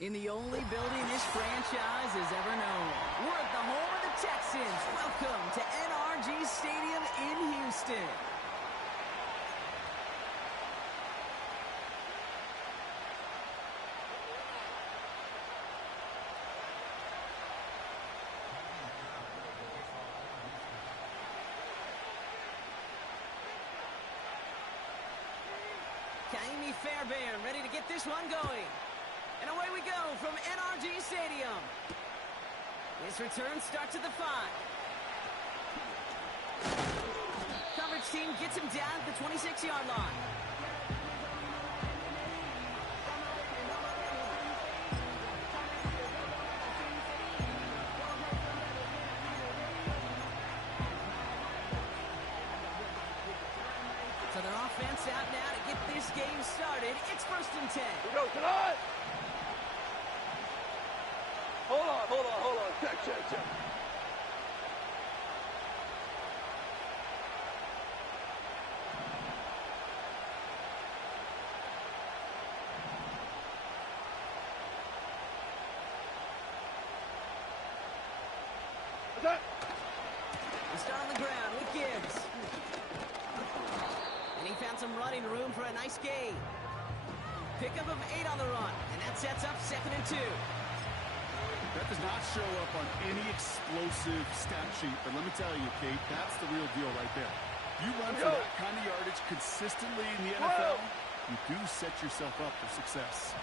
In the only building this franchise has ever known. We're at the home of the Texans. Welcome to NRG Stadium in Houston. Fairbairn ready to get this one going. And away we go from NRG Stadium. His return starts at the 5. Coverage team gets him down at the 26-yard line. So their offense out now to get this game started. It's 1st and 10. We go tonight. Hold on. Check. We start on the ground with Gibbs. And he found some running room for a nice gain. Pickup of 8 on the run, and that sets up 2nd and 2. That does not show up on any explosive stat sheet, but let me tell you, Kate, that's the real deal right there. You run for that kind of yardage consistently in the NFL, you do set yourself up for success.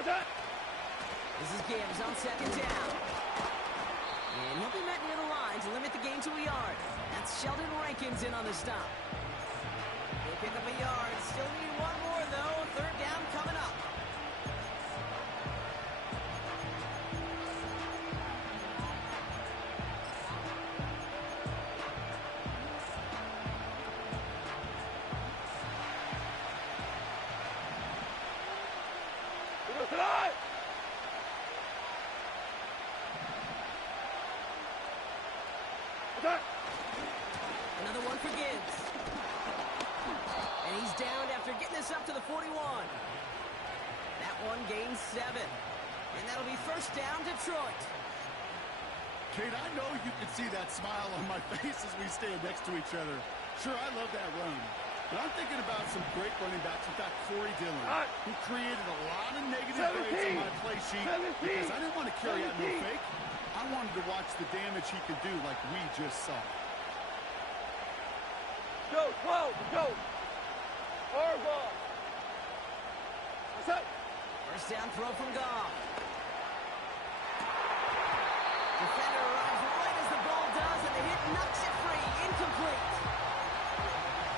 This is Gibbs on 2nd down. And he'll be met near the line to limit the gain to a yard. That's Sheldon Rankins in on the stop. He'll pick up a yard. Still need one more, though. 3rd down coming up. Another one for Gibbs. And he's downed after getting this up to the 41. That one gains 7. And that'll be 1st down, Detroit. Kate, I know you can see that smile on my face as we stand next to each other. Sure, I love that run. But I'm thinking about some great running backs. In fact, Corey Dillon, who created a lot of negative grades on my play sheet because I didn't want to carry out no fake. I wanted to watch the damage he could do like we just saw. Go, 12, go. Harbaugh. What's up? 1st down throw from Goff. Defender arrives right as the ball does, and the hit knocks it free. Incomplete.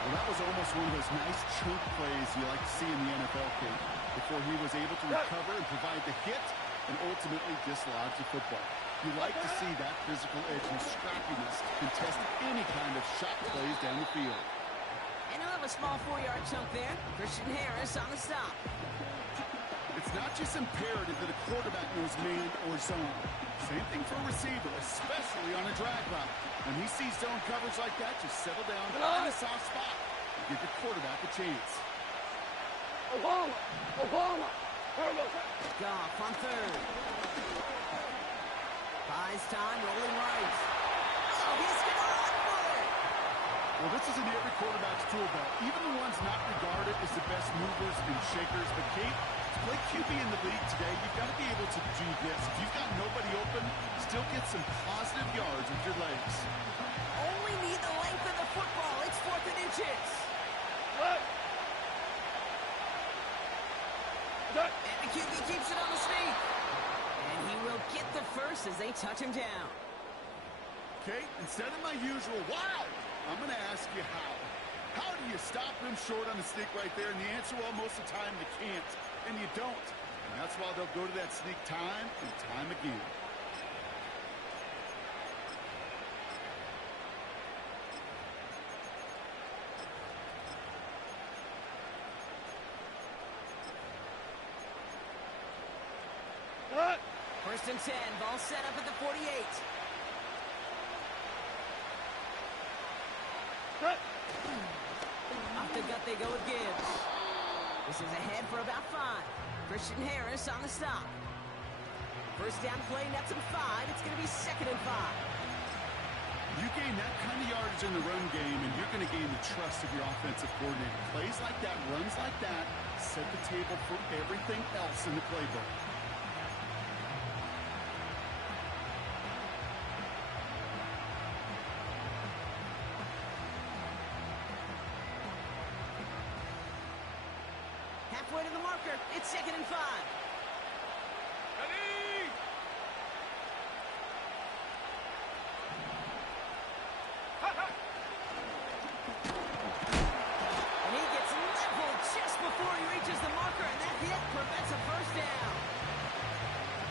Well, that was almost one of those nice chunk plays you like to see in the NFL, Kate, before he was able to recover and provide the hit and ultimately dislodge the football. You like to see that physical edge and scrappiness to contest any kind of shot plays down the field. And he'll have a small 4-yard chunk there. Christian Harris on the stop. It's not just imperative that a quarterback knows man or zone. Same thing for a receiver, especially on a drag route. When he sees zone coverage like that, just settle down, find a soft spot, and give your quarterback a chance. Oklahoma. Goff on 3rd. Buys time, rolling right. Oh, he's going to run for it. Well, this is in every quarterback's tool belt. Even the ones not regarded as the best movers and shakers. But, Kate, to play QB in the league today, you've got to be able to do this. If you've got nobody open, still get some positive yards with your legs. Only need the length of the football. It's 4th and inches. And the QB keeps it on the sneak. And he will get the 1st as they touch him down. Kate, instead of my usual, wow, I'm going to ask you how. How do you stop them short on the sneak right there? And the answer, well, most of the time you can't, and you don't. And that's why they'll go to that sneak time and time again. First and 10, ball set up at the 48. Off the gut they go with Gibbs. This is ahead for about 5. Christian Harris on the stop. First down play, nets him 5. It's going to be 2nd and 5. You gain that kind of yardage in the run game, and you're going to gain the trust of your offensive coordinator. Plays like that, runs like that, set the table for everything else in the playbook. Halfway to the marker. It's 2nd and 5. Ready! And he gets leveled just before he reaches the marker, and that hit prevents a first down.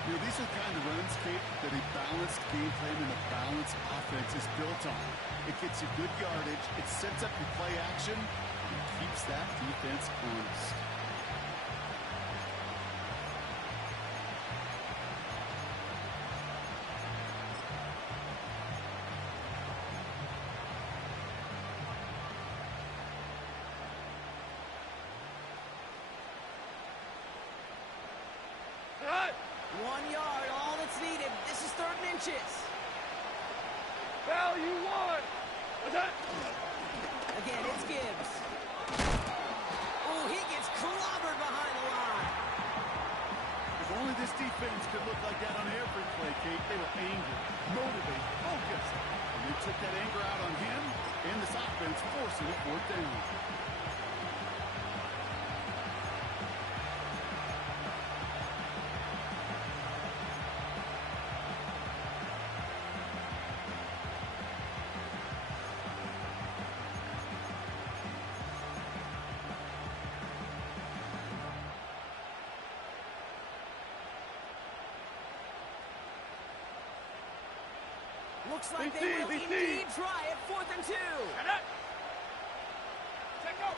You know, these are the kind of runs, Kate, that a balanced game plan and a balanced offense is built on. It gets you good yardage, it sets up your play action, and keeps that defense honest. Cut! 1 yard, all that's needed. This is 3rd and inches. Value 1! What's that? Again, it's Gibbs. Oh, he gets clobbered behind the line. If only this defense could look like that on every play, Kate. They were angry, motivated, focused. And they took that anger out on him and this offense, forcing a 4th down. Looks like they will indeed try it. 4th and 2. Check out!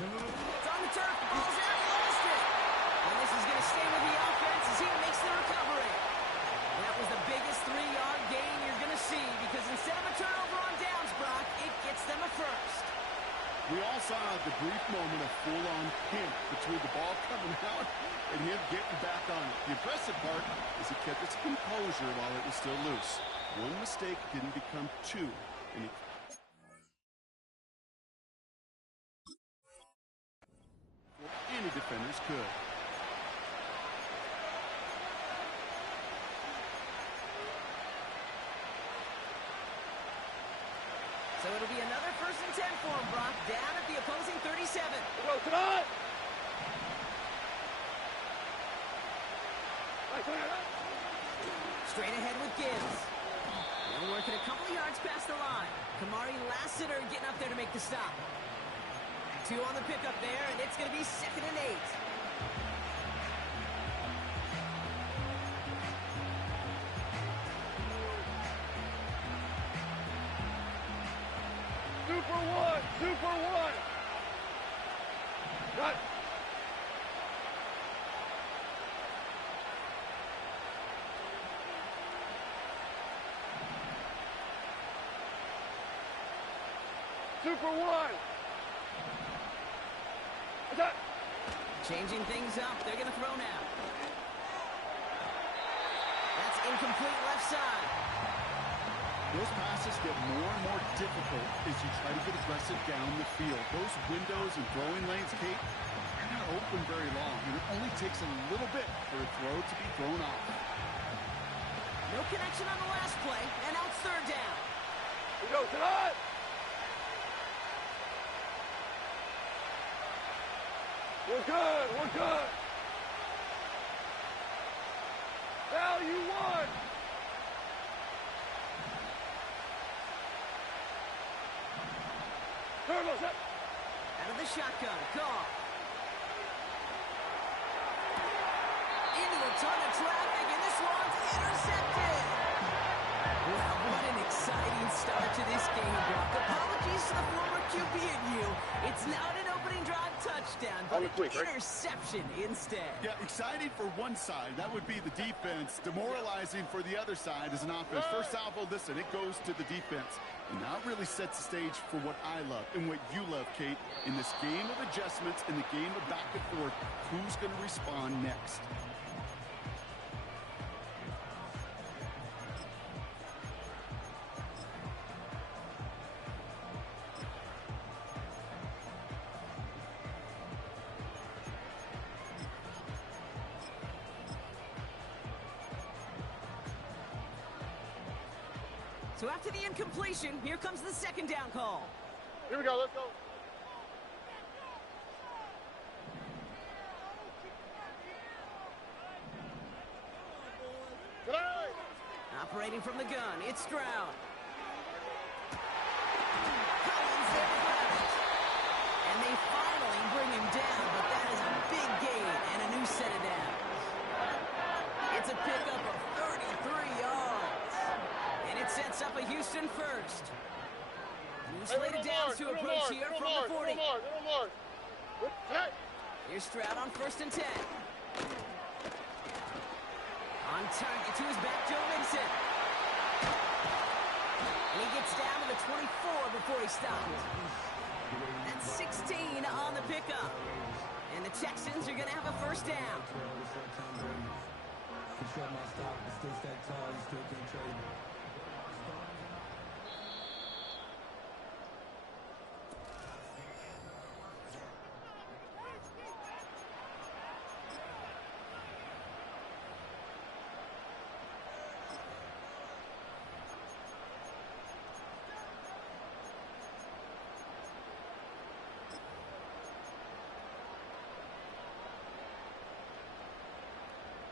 It's on the turf. The ball's out. He lost it. And this is going to stay with the offense as he makes the recovery. And that was the biggest 3-yard gain you're going to see, because instead of a turnover on downs, Brock, it gets them a first. We all saw the brief moment of full-on panic between the ball coming out and him getting back on it. The impressive part is he kept his composure while it was still loose. One mistake didn't become 2, and he any defenders could. So it'll be another 1st and 10 for him, Brock, down at the opposing 37. Go tonight! Straight ahead with Gibbs. They're working a couple of yards past the line. Kamari Lassiter getting up there to make the stop. 2 on the pickup there, and it's going to be 2nd and 8. Super 1! Cut! Super 1! What's that? Changing things up. They're going to throw now. That's incomplete left side. Those passes get more and more difficult as you try to get aggressive down the field. Those windows and throwing lanes, Kate, they're not open very long, and it only takes a little bit for a throw to be thrown off. No connection on the last play, and now it's 3rd down. We go tonight! We're good! We're good! Value 1! Turtles up! Out of the shotgun, call. Into a ton of traffic, and this one's intercepted. Well, what an exciting start to this game, Brock. Apologies to the former QB and you. It's now an opening drive touchdown. but an interception instead. Yeah, exciting for one side. That would be the defense. Demoralizing for the other side as an offense. First salvo, listen, it goes to the defense. And now it really sets the stage for what I love and what you love, Kate. In this game of adjustments, in the game of back and forth, who's going to respond next? So after the incompletion, here comes the second down call. Here we go, let's go. Tonight. Operating from the gun, it's Stroud. Collins there to grab it. And they finally bring him down, but that is a big gain and a new set of downs. It's a pickup of 33 yards. And it sets up a Houston first. New slated downs to approach here from the 40. Here's Stroud on 1st and 10. On target to his back, Joe Mixon. And he gets down to the 24 before he stops. That's 16 on the pickup. And the Texans are going to have a first down.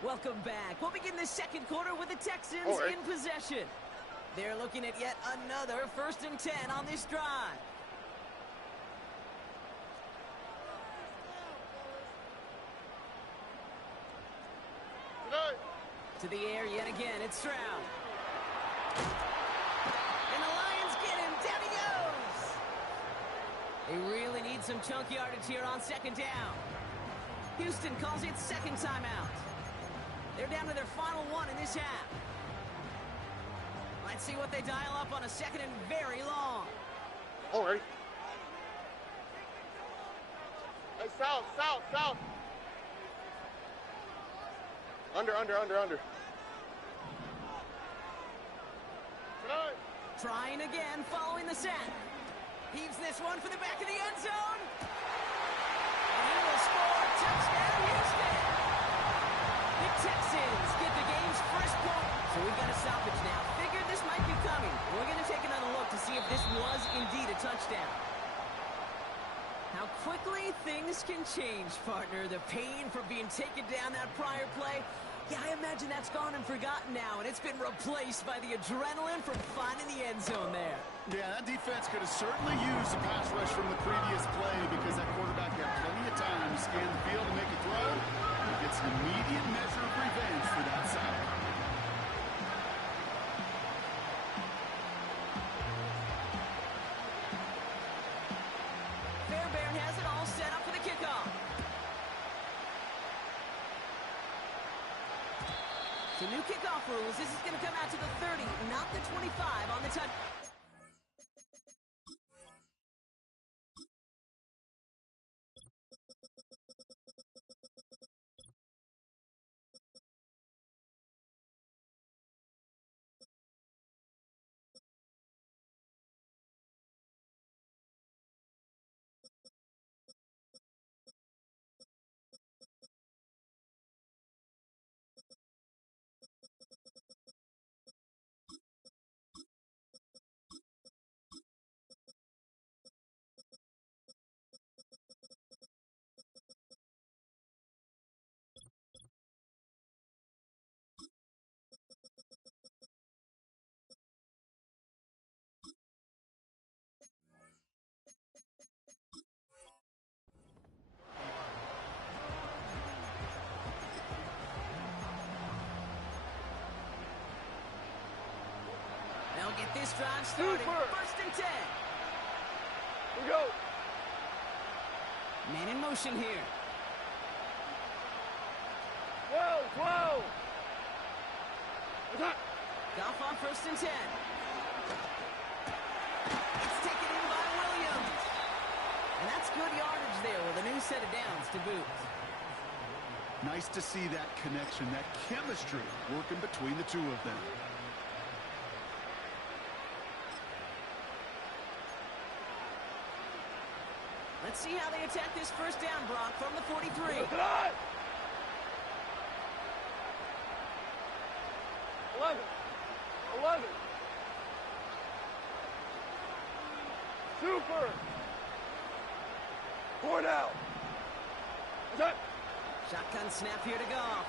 Welcome back. We'll begin the second quarter with the Texans in possession. They're looking at yet another 1st and 10 on this drive. To the air yet again, it's Stroud. And the Lions get him. Down he goes. They really need some chunk yardage here on 2nd down. Houston calls it second timeout. They're down to their final one in this half. Let's see what they dial up on a 2nd and very long. All right. Hey, south. Under. Tonight. Trying again, following the set. Heaves this one for the back of the end zone. And he will score. Touchdown, Houston. The Texans get the game's first point. So we've got a stoppage now. Figured this might be coming. We're going to take another look to see if this was indeed a touchdown. How quickly things can change, partner. The pain from being taken down that prior play. Yeah, I imagine that's gone and forgotten now, and it's been replaced by the adrenaline from finding the end zone there. Yeah, that defense could have certainly used a pass rush from the previous play because that quarterback had plenty of time to scan the field and make a throw. He gets an immediate measure of revenge for that sack. Fairbairn has it all set up for the kickoff. So new kickoff rules. This is going to come out to the 30, not the 25 on the touch. They'll get this drive started. 1st and 10. We go. Man in motion here. Whoa, whoa! Goff on 1st and 10. It's taken in by Williams. And that's good yardage there with a new set of downs to boot. Nice to see that connection, that chemistry working between the two of them. Let's see how they attack this 1st down, Brock, from the 43. 11. Super. 4 down. Shotgun snap here to Goff.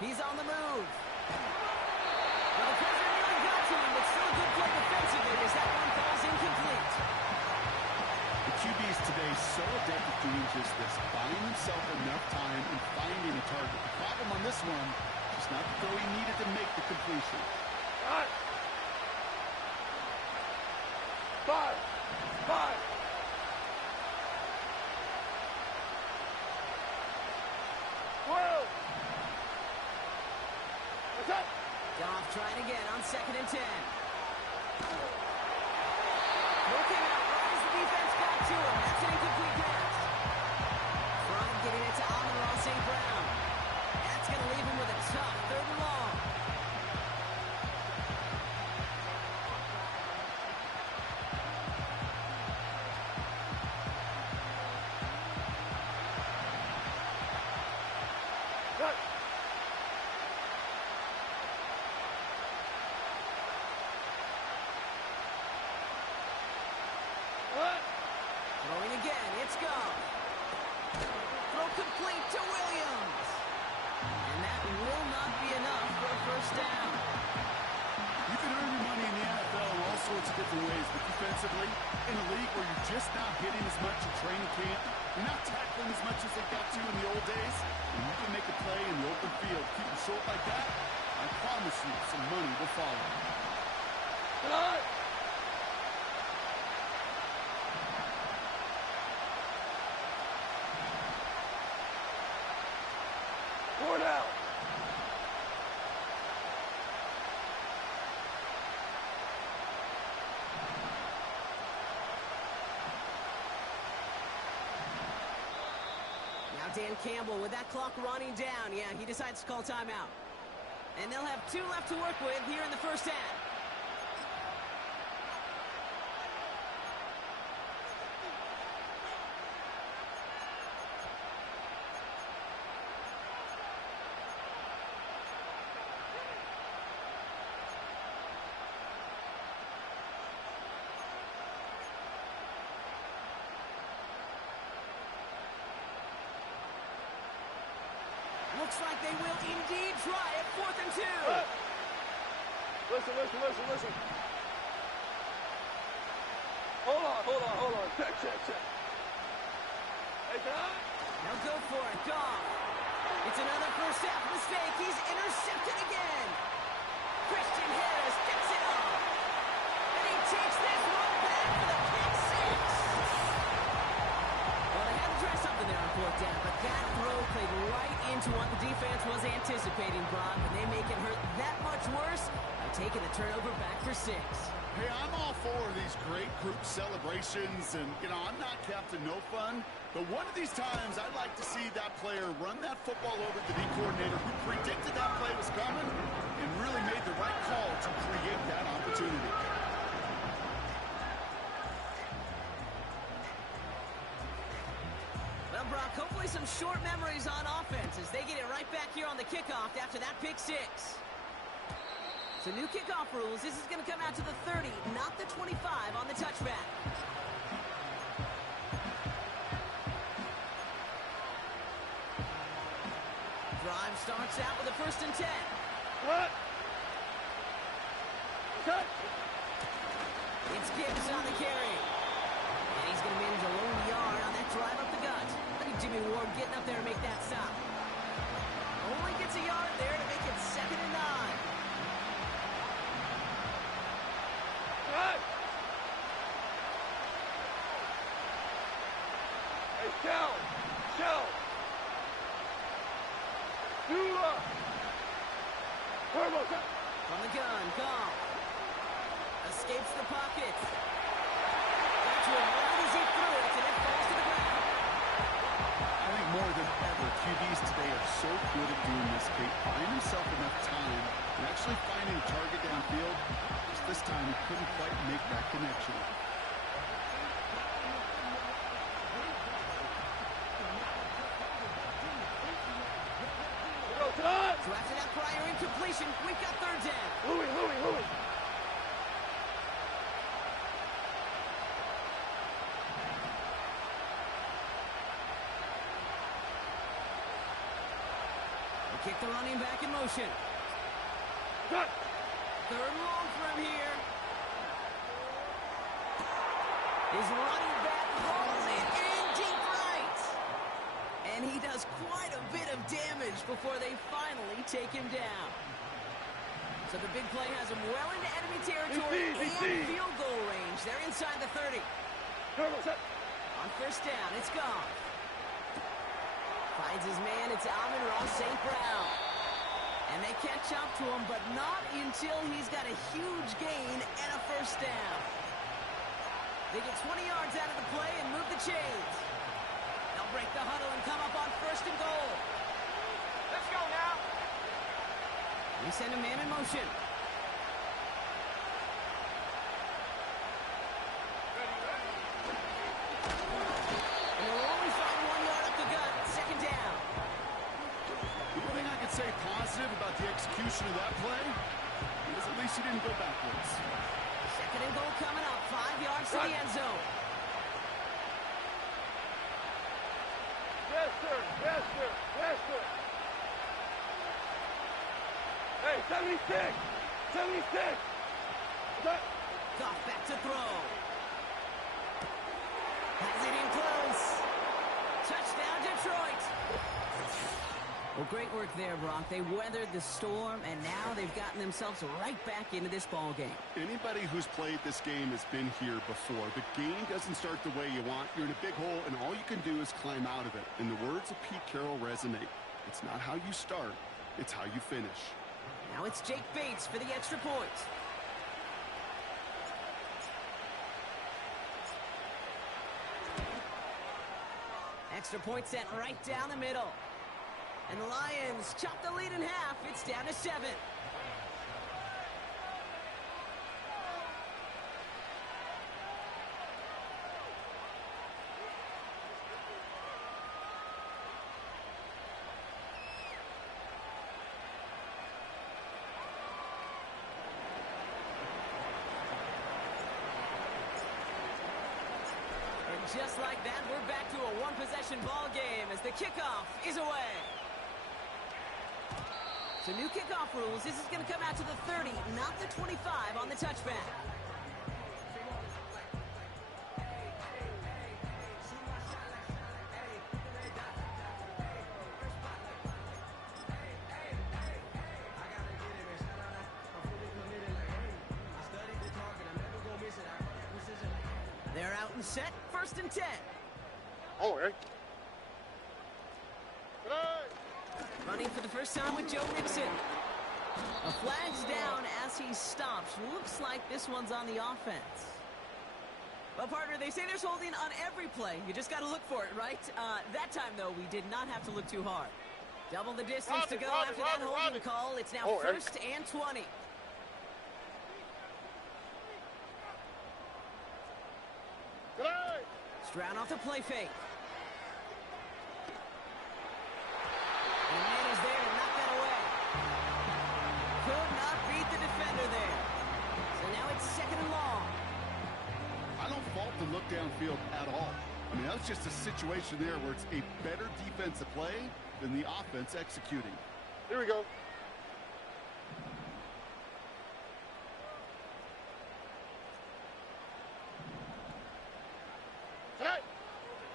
He's on the move. Well, the pressure nearly got to him, but still a good play defensively as that one falls incomplete. The QBs today so adept at doing just this, buying himself enough time and finding a target. The problem on this one, just not the throw he needed to make the completion. 5. 12. Goff trying again on 2nd and 10. Looking out right as the defense got to him. That's an incomplete pass. Prime getting it to Amon-Ra St. Brown. That's going to leave him with a tough 3rd and long. Throwing again, it's Goff. Throw complete to Williams. And that will not be enough for a 1st down. You can earn your money in the NFL in all sorts of different ways, but defensively, in a league where you're just not hitting as much in training camp, you're not tackling as much as they got to in the old days, and you can make a play in the open field, keep them short like that, I promise you some money will follow. 4 down. Now Dan Campbell with that clock running down. Yeah, he decides to call timeout. And they'll have 2 left to work with here in the 1st half. Looks like they will indeed try it. 4th and 2. Listen. Hold on. Check. Hey, guys. Now go for it, Goff. It's another 1st half mistake. He's intercepted again. Christian Harris gets it off. And he takes this one back for the pick 6. Well, they had to try something there on 4th down, but that throw played right into what the defense was anticipating, Brock, and they make it hurt that much worse by taking the turnover back for 6. Hey, I'm all for these great group celebrations, and, I'm not Captain No Fun, but one of these times I'd like to see that player run that football over to the D coordinator who predicted that play was coming and really made the right call to create that opportunity. Well, Brock, hopefully some short memories on offense as they get it right back here on the kickoff after that pick 6. So new kickoff rules. This is going to come out to the 30, not the 25 on the touchback. Drive starts out with a 1st and 10. What? Cut. It's Gibbs on the carry. And he's going to manage a lone yard on that drive up the gut. Look at Jimmy Ward getting up there and make that stop. Only gets a yard there to make it 2nd and 9. Hey, count. the pocket. Got to him right as he threw it, and it falls to the ground. I think more than ever, QBs today are so good at doing this. Kate, buying himself enough time and actually finding a target downfield. Just this time, he couldn't quite make that connection. So after that prior incompletion, we've got third down. Louis. They kick the running back in motion. Cut. Third and long for him here. His running back rolls it in deep right. And he does quite a bit of damage before they finally take him down. So the big play has him well into enemy territory and field goal range. They're inside the 30. On first down, it's gone. Finds his man, it's Amon-Ra St. Brown. And they catch up to him, but not until he's got a huge gain and a first down. They get 20 yards out of the play and move the chains. They'll break the huddle and come up on first and goal. Let's go now. We send a man in motion. And they'll only find 1 yard up the gut. Second down. The only thing I could say positive about the execution of that play is at least he didn't go backwards. Second and goal coming up. 5 yards to the end zone. Yes, sir. Hey, 76. Goff back to throw. Has it in close. Touchdown, Detroit. Well, great work there, Brock. They weathered the storm, and now they've gotten themselves right back into this ball game. Anybody who's played this game has been here before. The game doesn't start the way you want. You're in a big hole, and all you can do is climb out of it. And the words of Pete Carroll resonate. It's not how you start, it's how you finish. Now it's Jake Bates for the extra point. Extra point sent right down the middle. And the Lions chop the lead in half. It's down to 7. And just like that, we're back to a one-possession ball game as the kickoff is away. So new kickoff rules. This is going to come out to the 30, not the 25 on the touchback. They're out and set. First and 10. Oh, hey. Running for the first time with Joe Mixon. A flag's down as he stops. Looks like this one's on the offense. Well, partner, they say there's holding on every play. You just got to look for it, right? That time, though, we did not have to look too hard. Double the distance to go after that holding call. It's now first and 20. Stroud off the play fake. And the man is there to knock that away. Could not beat the defender there. So now it's second and long. I don't fault the look downfield at all. I mean, that's just a situation there where it's a better defensive play than the offense executing. Here we go.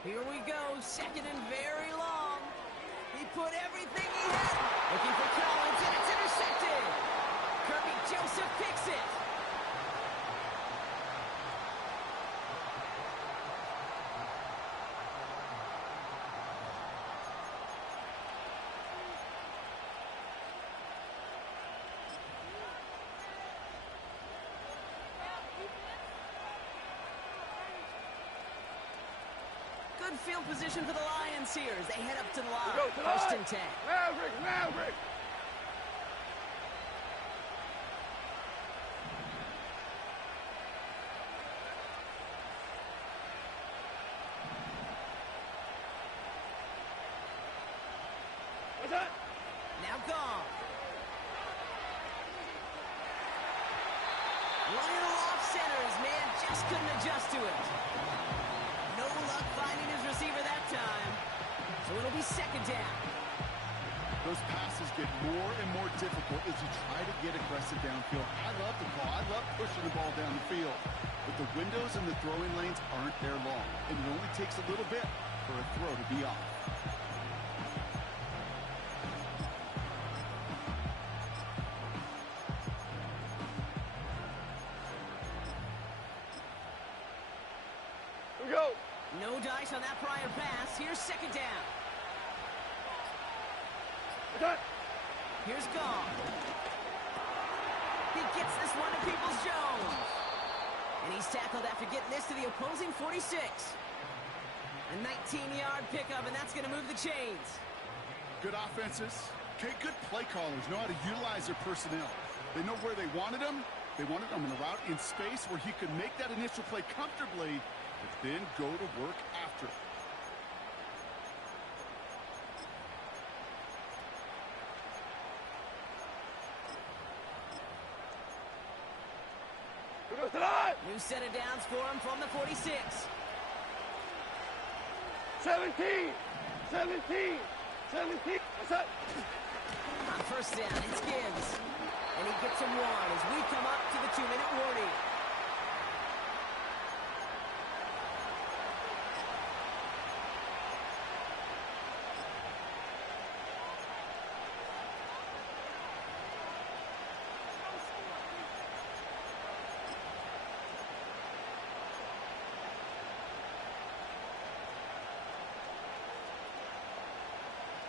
Here we go, second and very long. He put everything he had. Looking for Collins, and it's intercepted. Kirby Joseph picks it. Good field position for the Lions here as they head up to the line. Go to the First line. and 10. Maverick. What's that? Now gone. Running off center. His man just couldn't adjust to it. No luck finding his receiver that time. So it'll be second down. Those passes get more and more difficult as you try to get aggressive downfield. I love the call. I love pushing the ball down the field. But the windows and the throwing lanes aren't there long. And it only takes a little bit for a throw to be off. Here we go. No dice on that prior pass. Here's second down. What's that? Here's Gong. He gets this one to Peoples-Jones. And he's tackled after getting this to the opposing 46. A 19-yard pickup, and that's going to move the chains. Good offenses. Okay, good play callers know how to utilize their personnel. They know where they wanted them. They wanted them in a route in space where he could make that initial play comfortably, but then go to work after. Here goes the line. New set of downs for him from the 46. 17. What's that? On first down, it's Gibbs. And he gets him one as we come up to the 2-minute warning.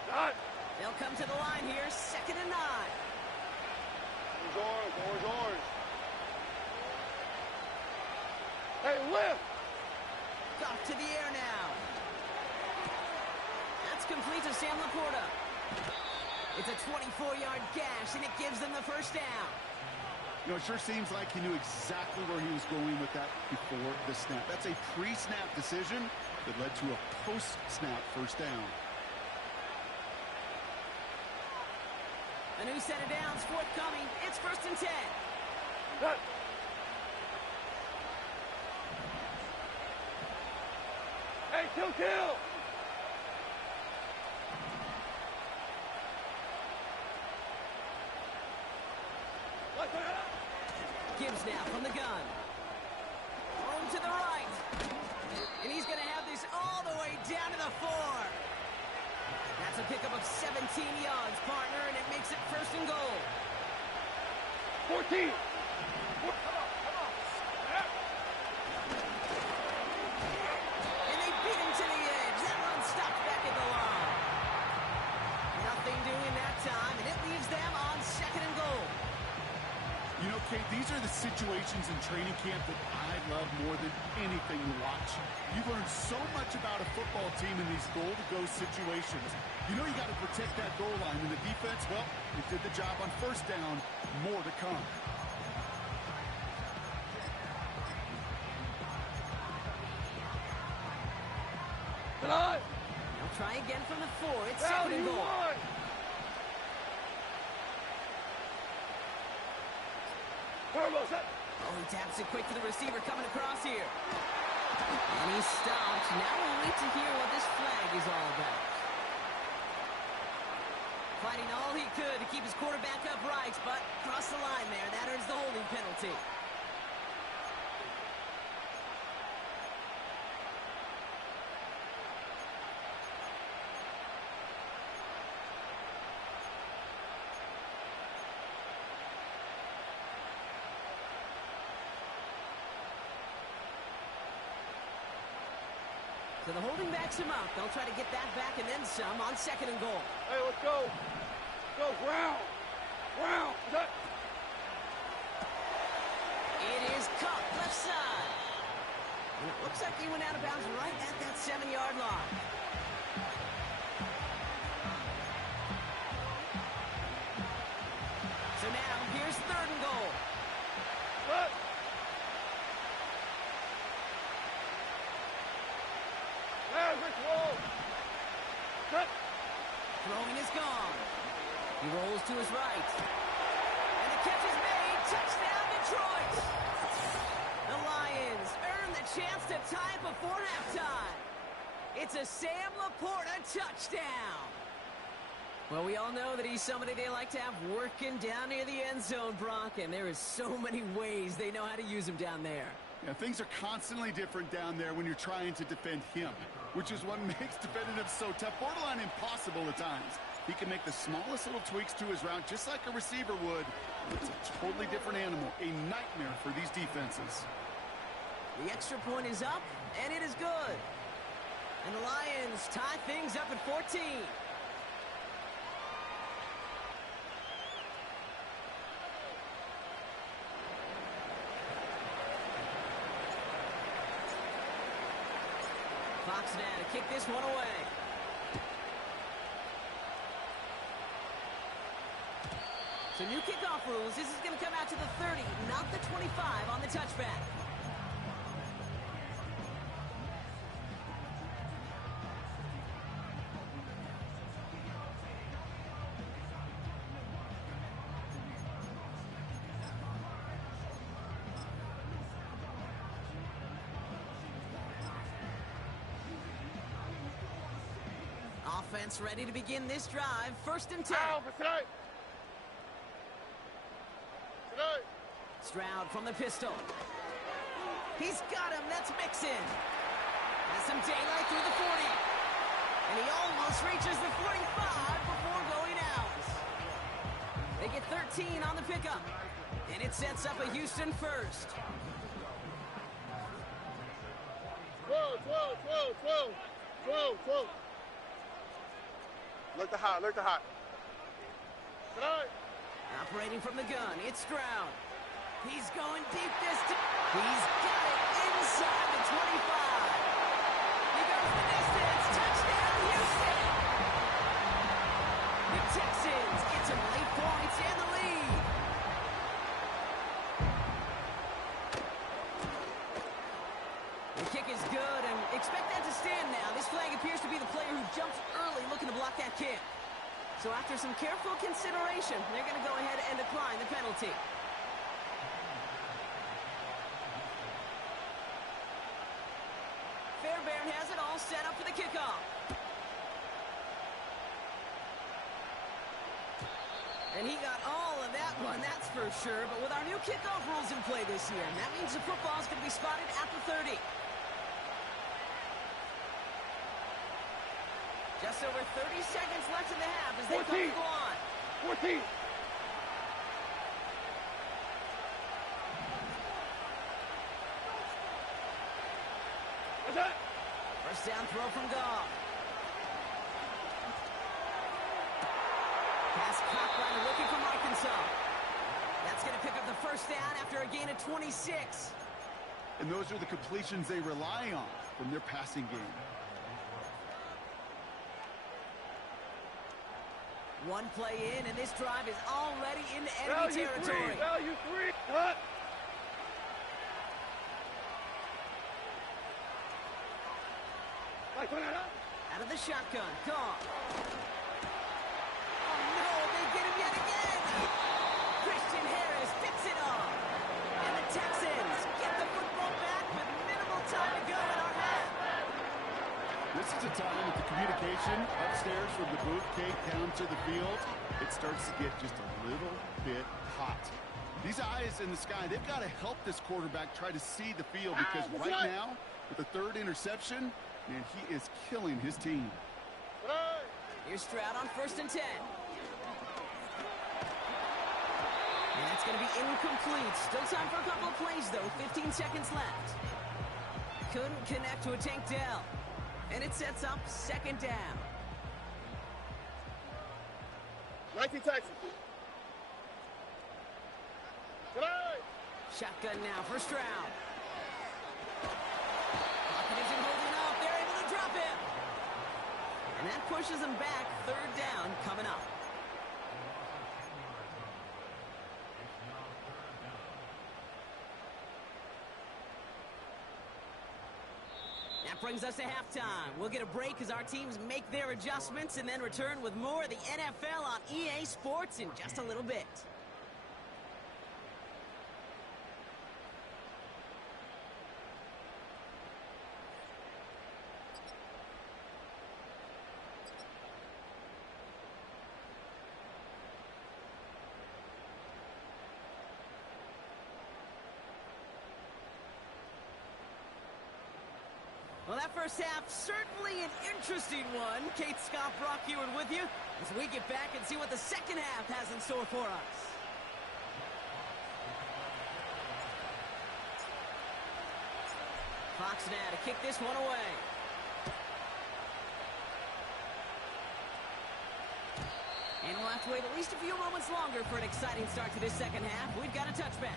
Done. They'll come to the line here, 2nd and 9. Orange. Hey, lift. Off to the air now. That's complete to Sam Laporta. It's a 24-yard gash, and it gives them the first down. You know, it sure seems like he knew exactly where he was going with that before the snap. That's a pre-snap decision that led to a post-snap first down. A new set of downs forthcoming. It's 1st and 10. Done. Hey, kill. Gibbs now from the gun. Room to the right. And he's going to have this all the way down to the 4. That's a pickup of 17 yards, partner, and it makes it 1st and goal. 14. And they beat him to the edge. That run stopped back at the line. Nothing doing that time, and it leaves them on 2nd and goal. You know, Kate, these are the situations in training camp that I love more than anything to watch. You learn so much about a football team in these goal-to-go situations. You know you got to protect that goal line, and the defense, well, it did the job on first down. More to come. Done. They'll try again from the 4. It's 2nd and goal. Oh, he taps it quick to the receiver coming across here. And he's stopped. Now we'll wait to hear what this flag is all about. Fighting all he could to keep his quarterback upright, but crossed the line there. That earns the holding penalty. So the holding backs him up. They'll try to get that back and then some on 2nd and goal. Hey, let's go. Go, ground. Done. It is caught left side. And it Looks like he went out of bounds right at that 7-yard line. So now, here's 3rd and goal. Cut. Maverick roll. Cut. Throwing is gone. He rolls to his right. And the catch is made. Touchdown, Detroit. The Lions earn the chance to tie it before halftime. It's a Sam Laporta touchdown. Well, we all know that he's somebody they like to have working down near the end zone, Brock, and there is so many ways they know how to use him down there. Yeah, things are constantly different down there when you're trying to defend him, which is what makes defending him so tough, borderline impossible at times. He can make the smallest little tweaks to his route just like a receiver would. It's a totally different animal, a nightmare for these defenses. The extra point is up, and it is good. And the Lions tie things up at 14. Fox now to kick this one away. So new kickoff rules. This is going to come out to the 30, not the 25 on the touchback. Offense ready to begin this drive. 1st and 10. Stroud from the pistol. He's got him. That's Mixon. Has some daylight through the 40. And he almost reaches the 45 before going out. They get 13 on the pickup. And it sets up a Houston 1st. 12. Look the hot. Operating from the gun, it's Stroud. He's going deep this time. He's got it inside the 25. He goes the distance. Touchdown, Houston. The Texans get some late points and the lead. The kick is good, and expect that to stand now. This flag appears to be the player who jumps early looking to block that kick. So after some careful consideration, they're going to go ahead and decline the penalty. Fairbairn has it all set up for the kickoff. And he got all of that one, that's for sure. But with our new kickoff rules in play this year, that means the football is going to be spotted at the 30. Just over 30 seconds left in the half as they come to go on. 14. What's that? First down throw from Goff. Pass caught by the rookie from Arkansas. That's going to pick up the first down after a gain of 26. And those are the completions they rely on from their passing game. One play in, and this drive is already into enemy territory. Value three. Cut. Out of the shotgun. Goff. Oh, no, they get him yet again. Christian Harris picks it off. And the Texans get the football back with minimal time to go in our half. This is a time with the communication upstairs from the booth cake down to the field. It starts to get just a little bit hot. These eyes in the sky, they've got to help this quarterback try to see the field because right now, with the 3rd interception, man, he is killing his team. Here's Stroud on 1st and 10. And that's going to be incomplete. Still time for a couple of plays, though. 15 seconds left. Couldn't connect to a Tank Dell. And it sets up 2nd down. 19 Texans. Shotgun now for Stroud. And that pushes them back. Third down coming up. That brings us to halftime. We'll get a break as our teams make their adjustments and then return with more of the NFL on EA Sports in just a little bit. Well, that first half, certainly an interesting one. Kate Scott, Brock Heward with you as we get back and see what the second half has in store for us. Fox now to kick this one away. And we'll have to wait at least a few moments longer for an exciting start to this second half. We've got a touchback.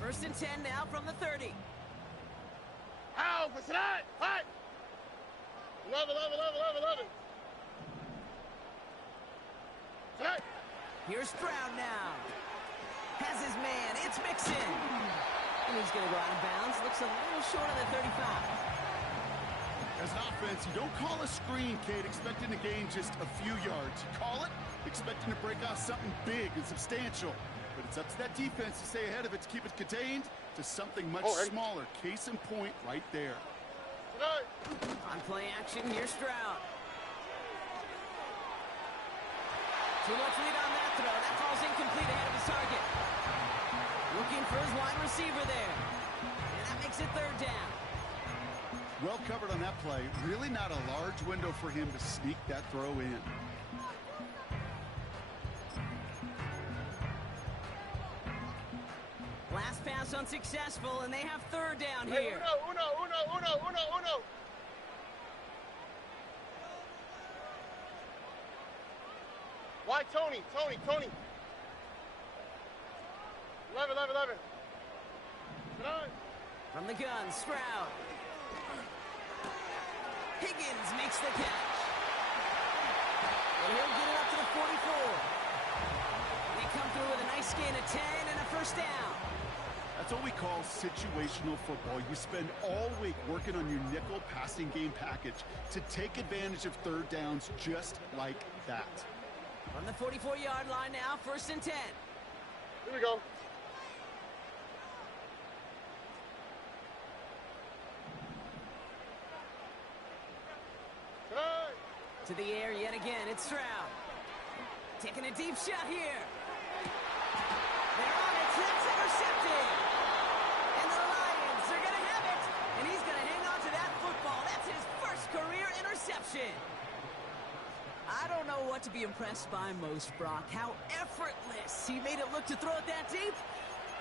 First and 10 now from the 30. Ow, what's that? Hot! Love it. Hot! Here's Stroud now. Has his man. It's Mixon. And he's going to go out of bounds. Looks a little short of the 35. As an offense, you don't call a screen, Kate, expecting to gain just a few yards. You call it expecting to break off something big and substantial. But it's up to that defense to stay ahead of it, to keep it contained to something much smaller. Case in point right there. On play action, here's Stroud. Too much lead on that throw. That falls incomplete ahead of his target. Looking for his wide receiver there. And that makes it third down. Well covered on that play. Really not a large window for him to sneak that throw in. Last pass unsuccessful, and they have third down here. Uno. Why Tony? 11. From the gun, Stroud. Higgins makes the catch. And he'll get it up to the 44. They come through with a nice gain of 10 and a first down. That's what we call situational football. You spend all week working on your nickel passing game package to take advantage of third downs just like that. From the 44-yard line now, first and 10. Here we go. To the air yet again, it's Stroud. Taking a deep shot here. They're on it, that's intercepted. And the Lions are going to have it. And he's going to hang on to that football. That's his first career interception. I don't know what to be impressed by most, Brock. How effortless he made it look to throw it that deep,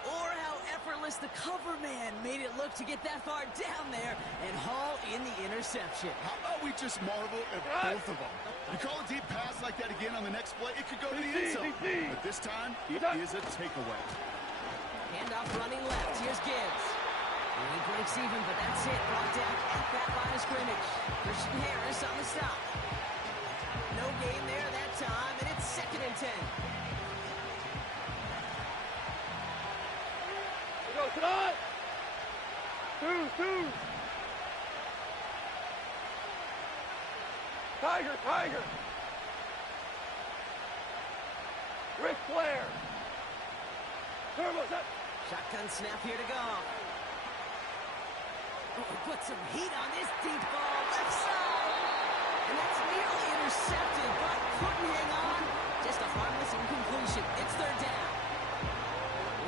or how effortless the cover man made it look to get that far down there and haul in the interception. How about we just marvel at both of them? You call a deep pass like that again on the next play, it could go to the end zone. But this time, it is a takeaway. Handoff running left. Here's Gibbs. And he breaks even, but that's it. Brought down at that line of scrimmage. Christian Harris on the stop. No gain there that time, and it's second and 10. Go, tonight! Two. Tiger! Ric Flair! Turbo set! Shotgun snap here to go. Oh, put some heat on this deep ball, left side. And that's nearly intercepted, but couldn't hang on. Just a harmless incompletion. It's third down.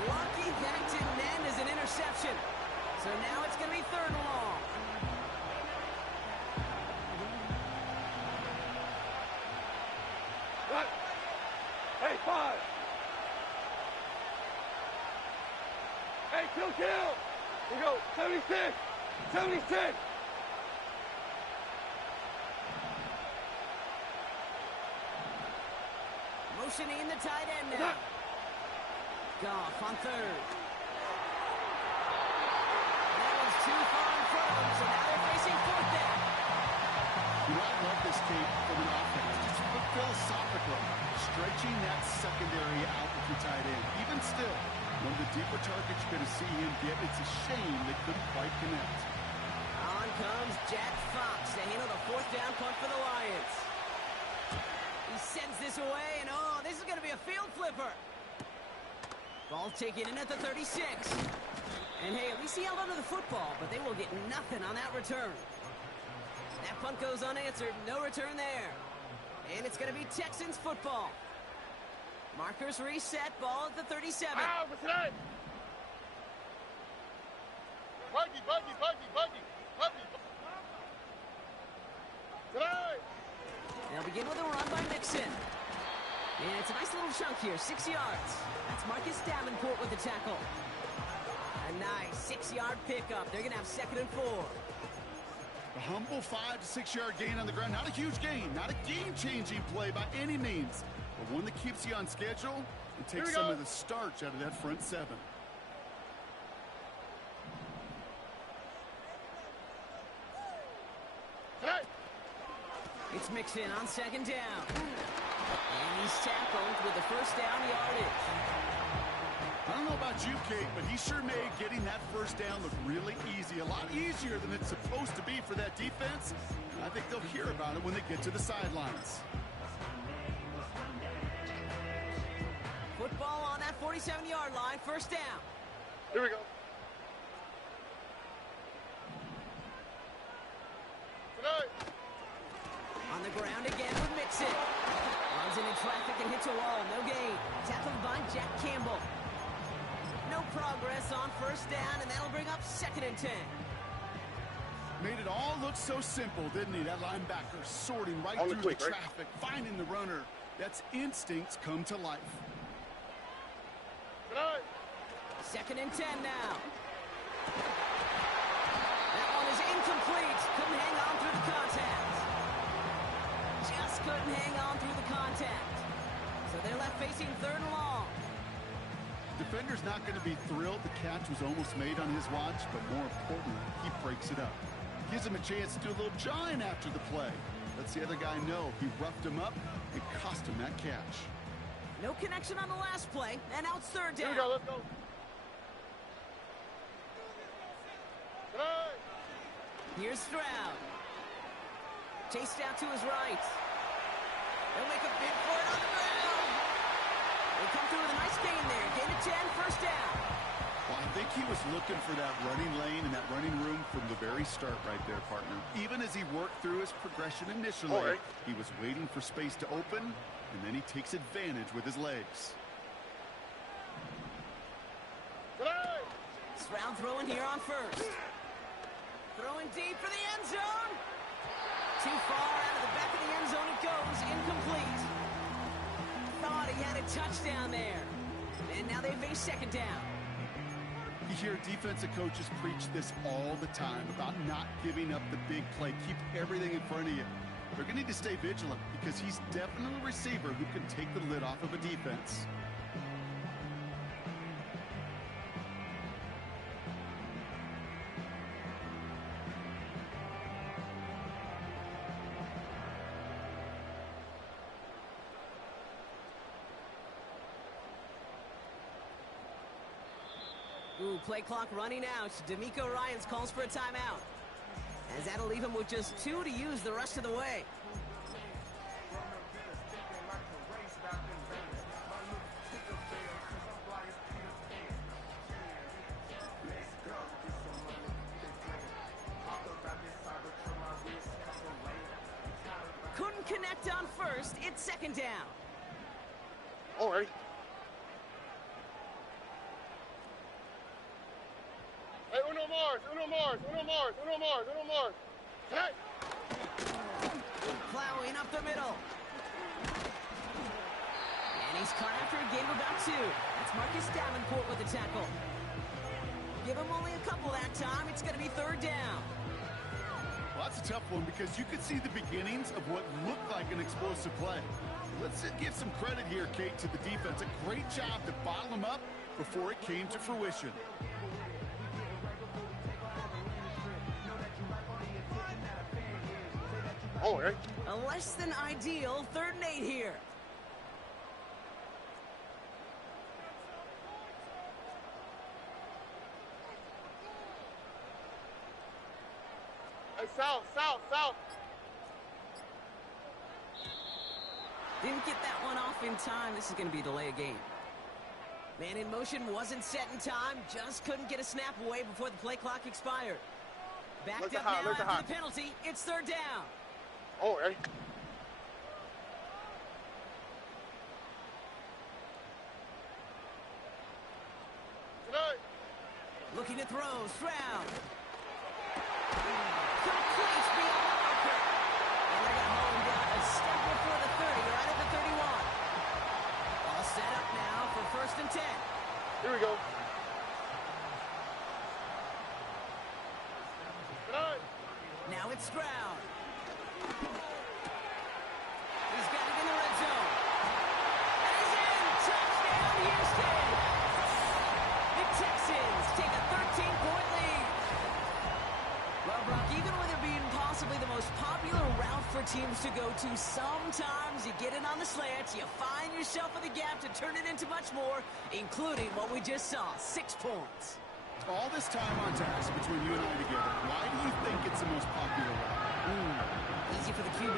Lucky that didn't end as an interception. So now it's going to be third and long. Right. Hey, 5. Hey, kill. We go, 76. motioning the tight end now. Goff on third. That was too far in front of him, so now they're facing fourth down. You know, I love this, Kate, from an offense. Just philosophically, stretching that secondary out with your tight end. Even still, one of the deeper targets you're going to see him get. It's a shame they couldn't quite connect. On comes Jack Fox to handle the fourth down punt for the Lions. He sends this away, and oh, this is going to be a field flipper. Ball taken in at the 36. And hey, at least he held onto the football, but they will get nothing on that return. That punt goes unanswered, no return there. And it's going to be Texans football. Markers reset, ball at the 37. Ah, what's that? Buggy. Tonight. They'll begin with a run by Mixon. And it's a nice little chunk here, 6 yards. That's Marcus Davenport with the tackle. A nice 6-yard pickup. They're going to have 2nd and 4. A humble 5 to 6 yard gain on the ground. Not a huge gain, not a game-changing play by any means, but one that keeps you on schedule and takes some of the starch out of that front seven. Hey. It's Mixon on 2nd down. And he's tackled with the first down yardage. I don't know about you, Kate, but he sure made getting that first down look really easy. A lot easier than it's supposed to be for that defense. I think they'll hear about it when they get to the sidelines. Football on that 47-yard line, first down. Here we go. Tonight. On the ground again with Mixon. Runs into traffic and hits a wall, no gain. Tackled by Jack Campbell. No progress on first down, and that'll bring up 2nd and 10. Made it all look so simple, didn't he? That linebacker sorting right through the traffic, finding the runner. That's instincts come to life. Tonight. 2nd and 10 now. That one is incomplete. Couldn't hang on through the contact. Just couldn't hang on through the contact. So they're left facing 3rd and long. Defender's not going to be thrilled the catch was almost made on his watch, but more importantly, he breaks it up. Gives him a chance to do a little jawing after the play. Lets the other guy know he roughed him up and cost him that catch. No connection on the last play, and now it's 3rd down. Here we go, let's go. Tonight. Here's Stroud. Chased out to his right. They'll make a bid for it on the ground. They come through with a nice gain there. Gain of 10, first down. Well, I think he was looking for that running lane and that running room from the very start right there, partner. Even as he worked through his progression initially, he was waiting for space to open, and then he takes advantage with his legs. Stroud throwing here on first. Throwing deep for the end zone. Too far out of the back of the end zone it goes. Incomplete. Thought he had a touchdown there. And now they face 2nd down. You hear defensive coaches preach this all the time about not giving up the big play. Keep everything in front of you. They're going to need to stay vigilant because he's definitely a receiver who can take the lid off of a defense. Ooh, play clock running out. D'Amico Ryans calls for a timeout. As that'll leave him with just 2 to use the rest of the way. Couldn't connect on first. It's 2nd down. All right. Hey, uno Mars. Hey! Plowing up the middle. And he's caught after a gain of about 2. That's Marcus Davenport with the tackle. Give him only a couple that time. It's going to be 3rd down. Well, that's a tough one because you could see the beginnings of what looked like an explosive play. Let's give some credit here, Kate, to the defense. A great job to bottle them up before it came to fruition. Oh, hey. A less than ideal 3rd and 8 here. Hey, south. Didn't get that one off in time. This is going to be a delay of game. Man in motion wasn't set in time. Just couldn't get a snap away before the play clock expired. Backed up now after the penalty. It's 3rd down. Oh, hey. Tonight. Looking to throw. Stroud. Complete beyond the marker. And they're going to hold him down a step before the 30, right at the 31. All set up now for 1st and 10. Here we go. Tonight. Now it's Stroud. He's got it in the red zone. And he's in! Touchdown, Houston! The Texans take a 13-point lead. Well, Brock, even with it being possibly the most popular route for teams to go to, sometimes you get it on the slants, you find yourself in the gap to turn it into much more, including what we just saw, 6 points. All this time on task between you and I together, why do you think it's the most popular route? Easy for the QB?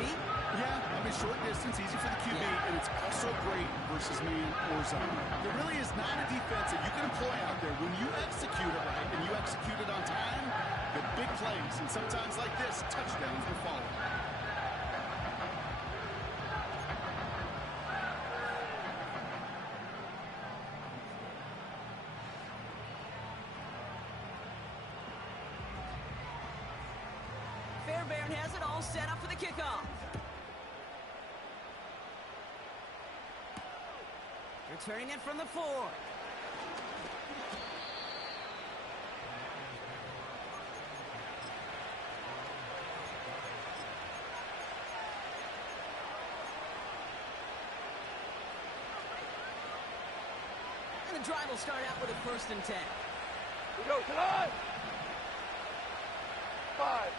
Yeah, I mean, short distance, easy for the QB, and it's also great versus man or zone. There really is not a defense that you can employ out there. When you execute it right and you execute it on time, the big plays, and sometimes like this, touchdowns will follow. Fairbairn has it all set up for the kickoff. Returning it from the 4. And the drive will start out with a 1st and 10. We go tonight. 5.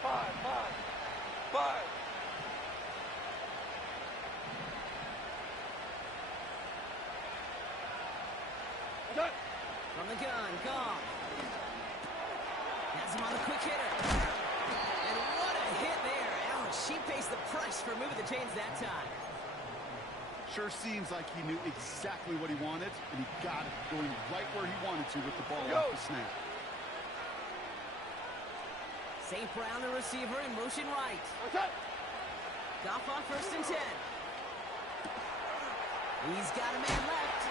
Okay. From the gun, Goff. Has him on the quick hitter. And what a hit there. Ouch, she pays the price for moving the chains that time. Sure seems like he knew exactly what he wanted, and he got it, going right where he wanted to with the ball off the snap. St. Brown, the receiver, in motion right. Okay. Goff on 1st and 10. He's got a man left.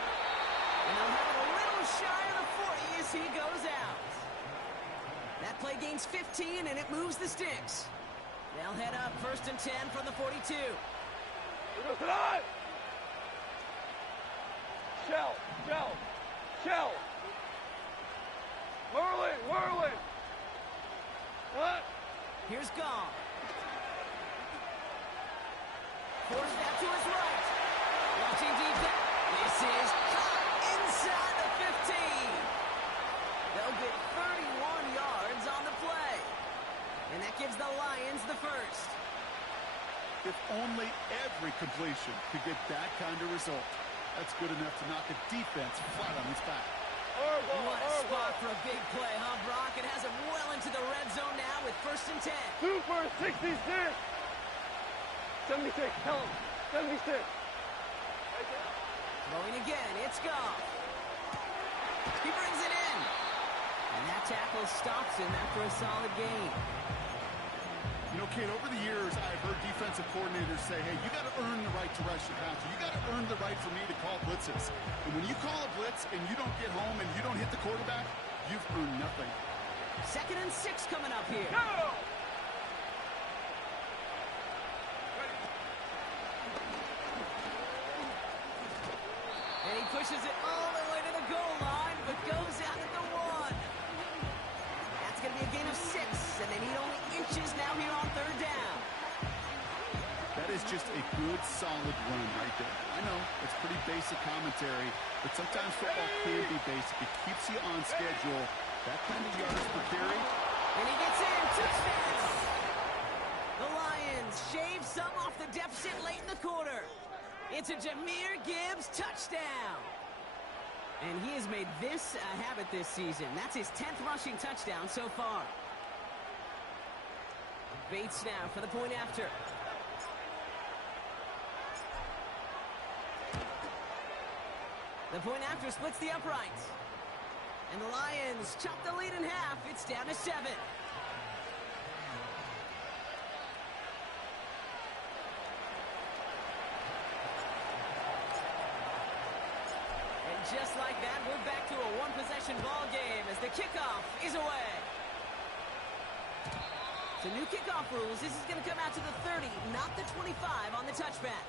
And he'll have it a little shy of the 40 as he goes out. That play gains 15, and it moves the sticks. They'll head up 1st and 10 from the 42. We go tonight. Shell. Whirling. What? Here's Goff. Forced that to his right. Watching deep down. This is hot inside the 15. They'll get 31 yards on the play. And that gives the Lions the 1st. If only every completion could get that kind of result. That's good enough to knock a defense flat on its back. What a spot for a big play, huh, Brock? It has him well into the red zone now with 1st and 10. 2 for 66. 76. Tell him. 76. Throwing again. It's Goff. He brings it in. And that tackle stops him after a solid gain. You know, Kate, over the years, I've heard defensive coordinators say, hey, you got to earn the right to rush your passer. You got to earn the right for me to call blitzes. And when you call a blitz and you don't get home and you don't hit the quarterback, you've earned nothing. 2nd and 6 coming up here. Go! And he pushes it all the way to the goal line, but goes out at the 1. That's going to be a gain of 6, and they need only inches now here on 3rd down. That is just a good, solid run right there. I know, it's pretty basic commentary, but sometimes football can be basic. It keeps you on schedule. That kind of yards per carry. And he gets in. Touchdown! The Lions shave some off the deficit late in the quarter. It's a Jahmyr Gibbs touchdown. And he has made this a habit this season. That's his 10th rushing touchdown so far. Bates now for the point after. The point after splits the uprights. And the Lions chop the lead in half. It's down to 7. And just like that, we're back to a one-possession ball game as the kickoff is away. So new kickoff rules. This is going to come out to the 30, not the 25 on the touchback.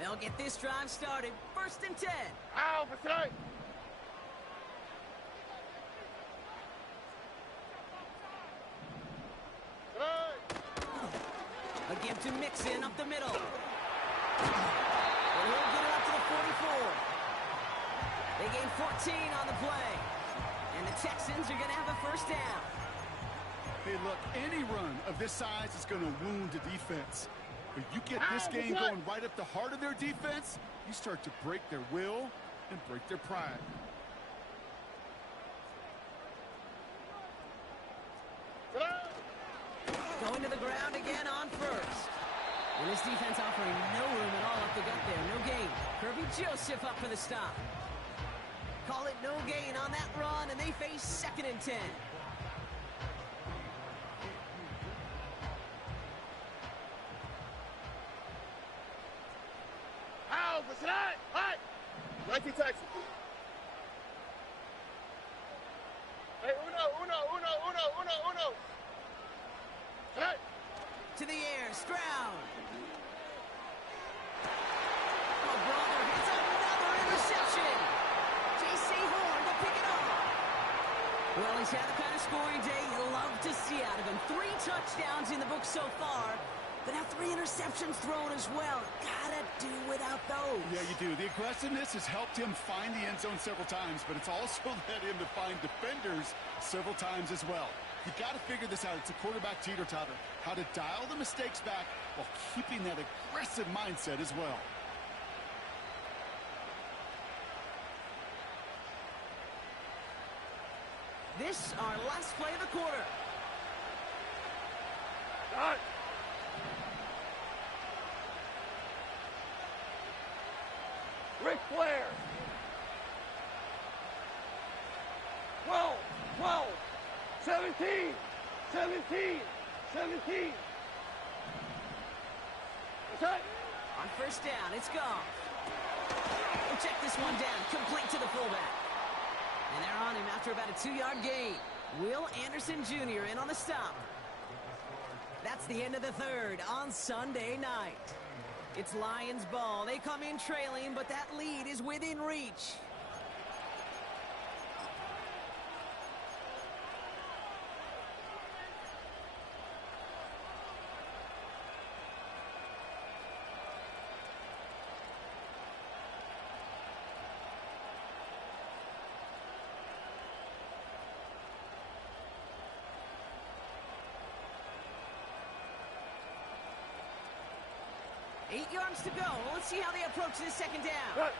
They'll get this drive started. 1st and 10. Ow, beside. A give to Mixon up the middle. And he'll get it up to the 44. They gain 14 on the play. And the Texans are going to have a 1st down. Hey, look, any run of this size is going to wound the defense. But you get this game going right up the heart of their defense, you start to break their will and break their pride. Going to the ground again on 1st. And this defense offering no room at all up the gut there. No gain. Kirby Joseph up for the stop. Call it no gain on that run, and they face 2nd and 10. Ow, beside. Hi. Nike Texas. Hey, uno. Hey. To the air, Stroud. Oh, brother, it's another interception. J.C. Horn to pick it up. Well, he's had the kind of scoring day you love to see out of him. 3 touchdowns in the book so far, but now 3 interceptions thrown as well. Gotta do without those. Yeah, you do. The aggressiveness has helped him find the end zone several times, but it's also led him to find defenders several times as well. You got to figure this out. It's a quarterback teeter-totter. How to dial the mistakes back while keeping that aggressive mindset as well. This our last play of the quarter. Done. Ric Flair. 12. 17. Beside. On 1st down, it's gone. We'll check this one down, complete to the fullback. And they're on him after about a 2-yard gain. Will Anderson Jr. in on the stop. That's the end of the 3rd on Sunday night. It's Lions ball. They come in trailing, but that lead is within reach. Eight yards to go. Well, let's see how they approach this 2nd down. Cut.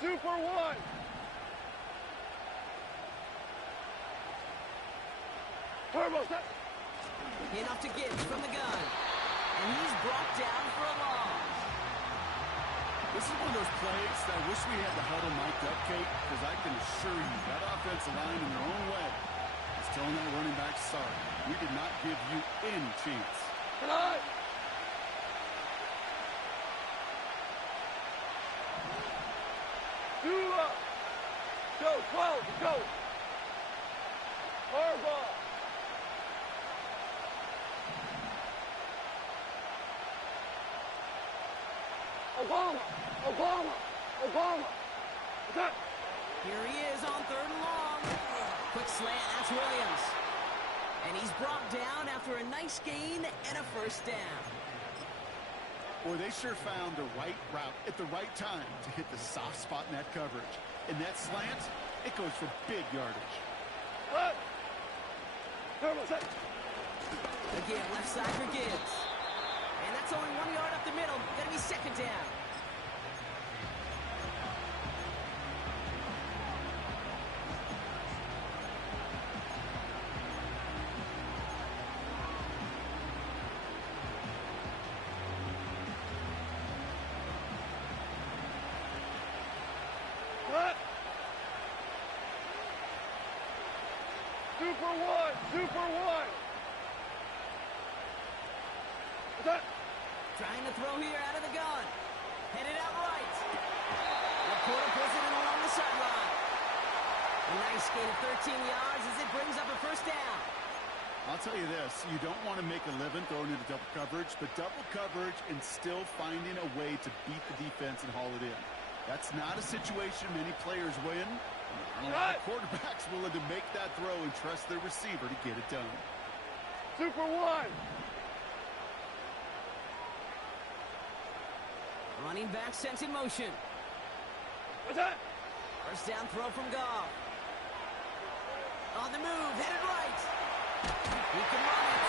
Super one. Turbo. Enough to Gibbs from the gun. And he's brought down for a loss. This is one of those plays that I wish we had the huddle mic'd up, Kate, because I can assure you that offensive line in their own way is telling that running back, sorry, we did not give you any chance. Tonight. Go. 12, go. Hardball. Obama. Attack. Here he is on 3rd and long. Quick slant, that's Williams. And he's brought down after a nice gain and a 1st down. Boy, they sure found the right route at the right time to hit the soft spot in that coverage. And that slant, it goes for big yardage. What? Turbo set. Again, left side for Gibbs. And that's only 1 yard up the middle. Gonna be 2nd down. What? Super one. Attack. Trying to throw here out of the gun. Headed out right. Laporta pulls it in along the sideline. A nice gain of 13 yards as it brings up a 1st down. I'll tell you this, you don't want to make a living throwing into double coverage, but double coverage and still finding a way to beat the defense and haul it in. That's not a situation many players win. And there aren't a lot of quarterbacks willing to make that throw and trust their receiver to get it done. Super one. Running back sent in motion. Attack. 1st down throw from Goff. On the move, headed right. He can run it.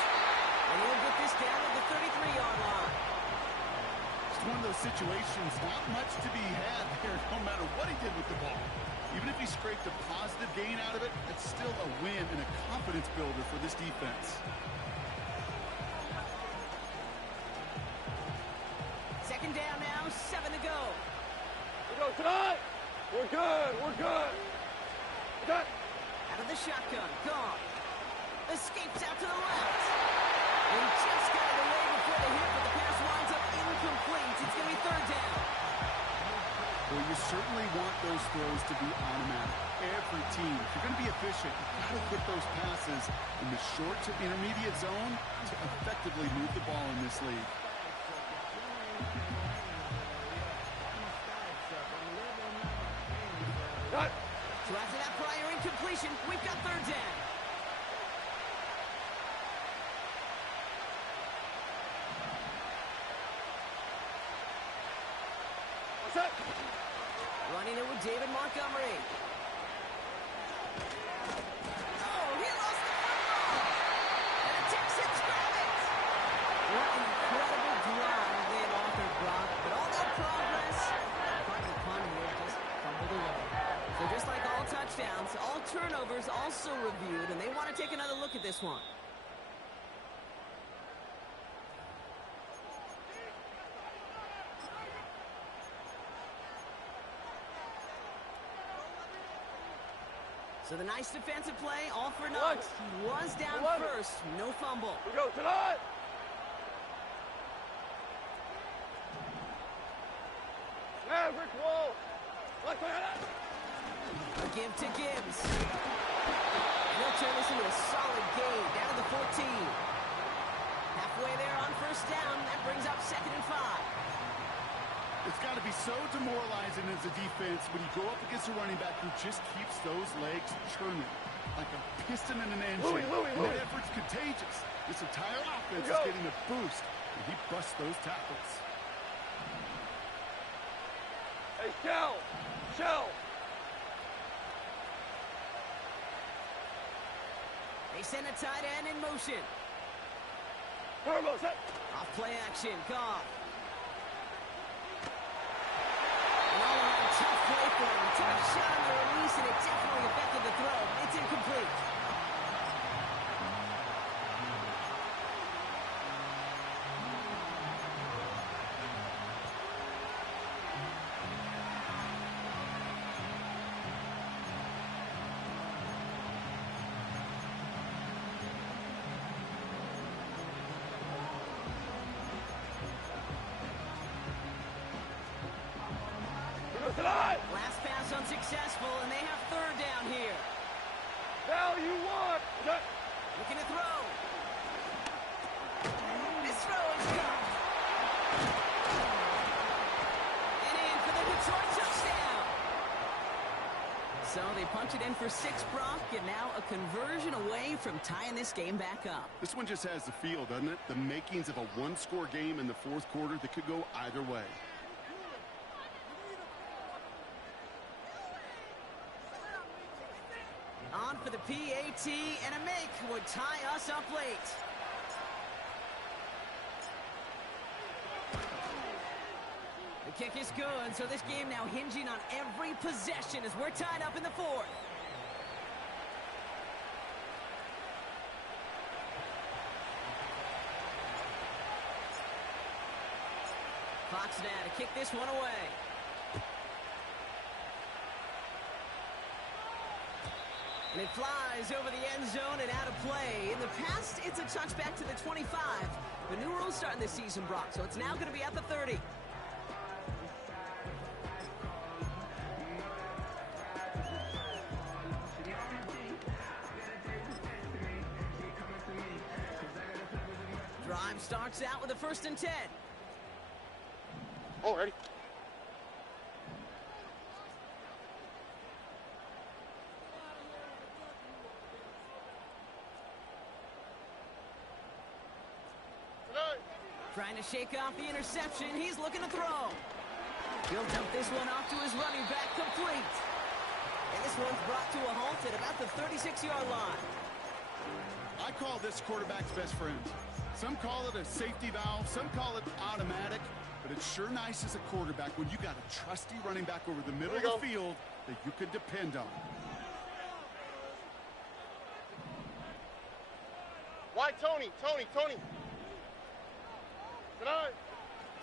And he'll get this down at the 33-yard line. It's one of those situations, not much to be had there, no matter what he did with the ball. Even if he scraped a positive gain out of it, it's still a win and a confidence builder for this defense. 2nd down now, 7 to go. We go tonight. We're good. Attack. Out of the shotgun, Goff. Escapes out to the left. And just got it away before the hit, but the pass winds up incomplete. It's going to be 3rd down. Well, you certainly want those throws to be automatic. Every team, if you're going to be efficient, you've got to get those passes in the short to intermediate zone to effectively move the ball in this league. Cut. So after that prior incompletion, we've got 3rd down. What's that? Running it with David Montgomery. Oh, he lost the football. And the Texans grab it. What an incredible drive they had authored, Brock. But all that progress, finally punting there, just fumbled away. So just like all touchdowns, all turnovers also reviewed, and they want to take another look at this one. So the nice defensive play, all for naught. He was down first, no fumble. We go tonight. Maverick wall. Look at it. A give to Gibbs. And he'll turn this into a solid gain down to the 14. Halfway there on 1st down. That brings up 2nd and 5. It's got to be so demoralizing as a defense when you go up against a running back who just keeps those legs churning like a piston in an engine. Louis. That effort's contagious. This entire offense is getting a boost, and he busts those tackles. Hey, Shell. They send a tight end in motion. Turbo set. Off play action, Goff. An all-around tough play for him. He took a shot on the release, and it definitely affected the throw. It's incomplete. Last pass on successful, and they have third down here. Now you want. Looking to throw. This throw is good. And in for the Detroit touchdown. So they punch it in for 6, Brock, and now a conversion away from tying this game back up. This one just has the feel, doesn't it? The makings of a one-score game in the fourth quarter that could go either way. On for the PAT, and a make would tie us up late. The kick is good, so this game now hinging on every possession as we're tied up in the fourth. Fox now to kick this one away. And it flies over the end zone and out of play. In the past, it's a touchback to the 25. The new rules starting this season, Brock, so it's now going to be at the 30. Drive starts out with a 1st and 10. Oh, ready. Trying to shake off the interception. He's looking to throw. He'll dump this one off to his running back, complete. And this one's brought to a halt at about the 36-yard line. I call this quarterback's best friend. Some call it a safety valve, some call it automatic, but it's sure nice as a quarterback when you got a trusty running back over the middle of the field that you could depend on. Why, Tony?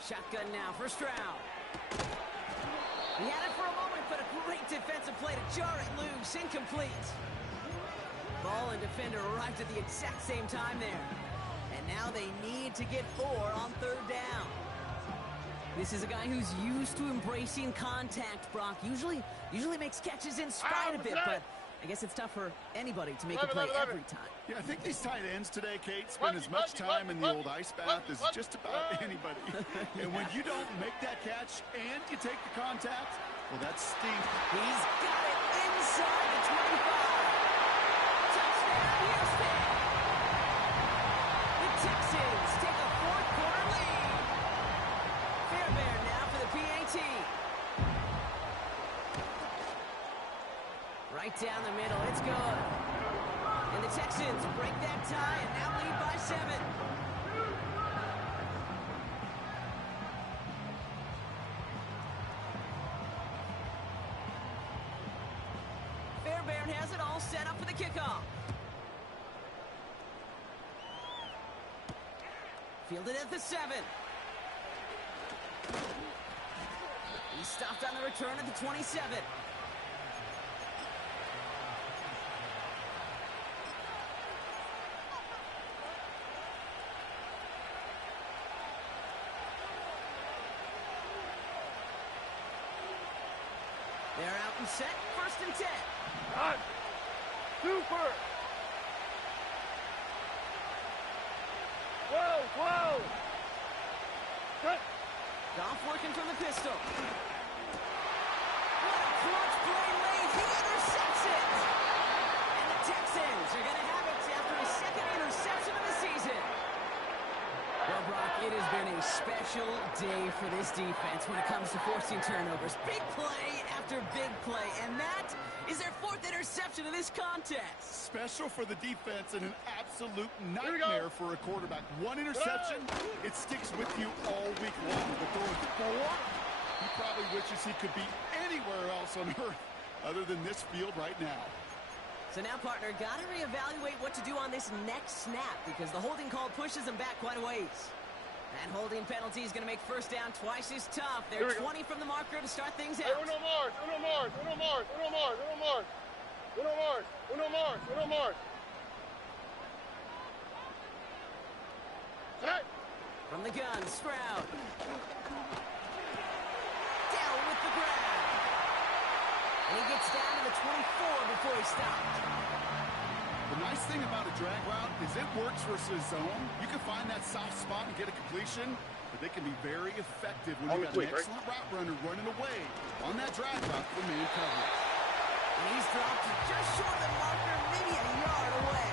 Shotgun now for Stroud. He had it for a moment, but a great defensive play to jar it loose. Incomplete. Ball and defender arrived at the exact same time there. And now they need to get 4 on 3rd down. This is a guy who's used to embracing contact, Brock. Usually makes catches in spite of it, but I guess it's tough for anybody to make a play every time. Yeah, I think these tight ends today, Kate, spend as much time in the old ice bath as just about anybody. And when you don't make that catch and you take the contact, well, that stinks. He's got it inside the 25. Touchdown, Houston! The Texans take a 4th-quarter lead. Fairbairn now for the PAT. Right down the middle, it's good. And the Texans break that tie and now lead by 7. Fairbairn has it all set up for the kickoff. Fielded at the 7. He stopped on the return at the 27. They're out and set, 1st and 10. Hot. Super. 12. Good. Goff working from the pistol. What a clutch play late. He intercepts it. And the Texans are going to have it after his 2nd interception of the season. Well, Brock, it has been a special day for this defense when it comes to forcing turnovers. Big play after big play, and that is their 4th interception of this contest. Special for the defense and an absolute nightmare for a quarterback. 1 interception, it sticks with you all week long. But throwing 4, he probably wishes he could be anywhere else on earth other than this field right now. So now, partner, got to reevaluate what to do on this next snap because the holding call pushes them back quite a ways. That holding penalty is going to make 1st down twice as tough. They're 20 from the marker to start things out. Uno más. From the gun, Stroud. Down with the grab. And he gets down to the 24 before he stopped. The nice thing about a drag route is it works versus zone. You can find that soft spot and get a completion, but they can be very effective when you got an excellent route runner running away on that drag route for man coverage. And he's dropped just short of the marker, maybe a yard away.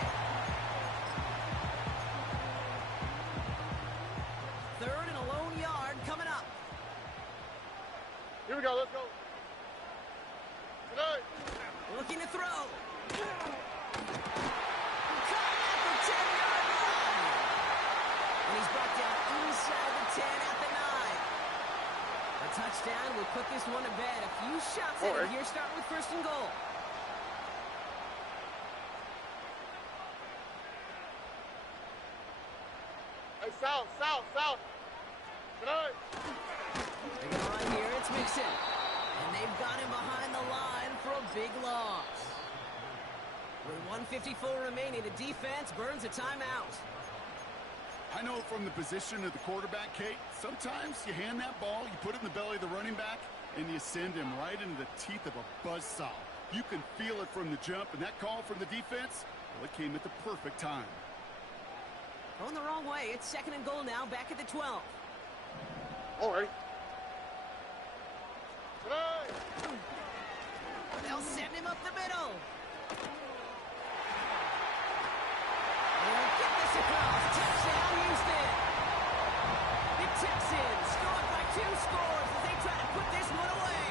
Third and a lone yard coming up. Here we go, let's go. Tonight. Looking to throw. Caught at the 10-yard line. And he's brought down inside the 10 at the 9. A touchdown will put this one to bed. A few shots at it here, starting with first and goal. Hey, south. Tonight. They're going to run here. It's Mixon. And they've got him behind the line for a big loss. With 1:54 remaining, the defense burns a timeout. I know from the position of the quarterback, Kate, sometimes you hand that ball, you put it in the belly of the running back, and you send him right into the teeth of a buzzsaw. You can feel it from the jump, and that call from the defense, well, it came at the perfect time. Going the wrong way. It's second and goal now, back at the 12. All right. Tonight. They'll send him up the middle. They'll get this across. Touchdown, Houston. The Texans scored by 2 scores as they try to put this one away.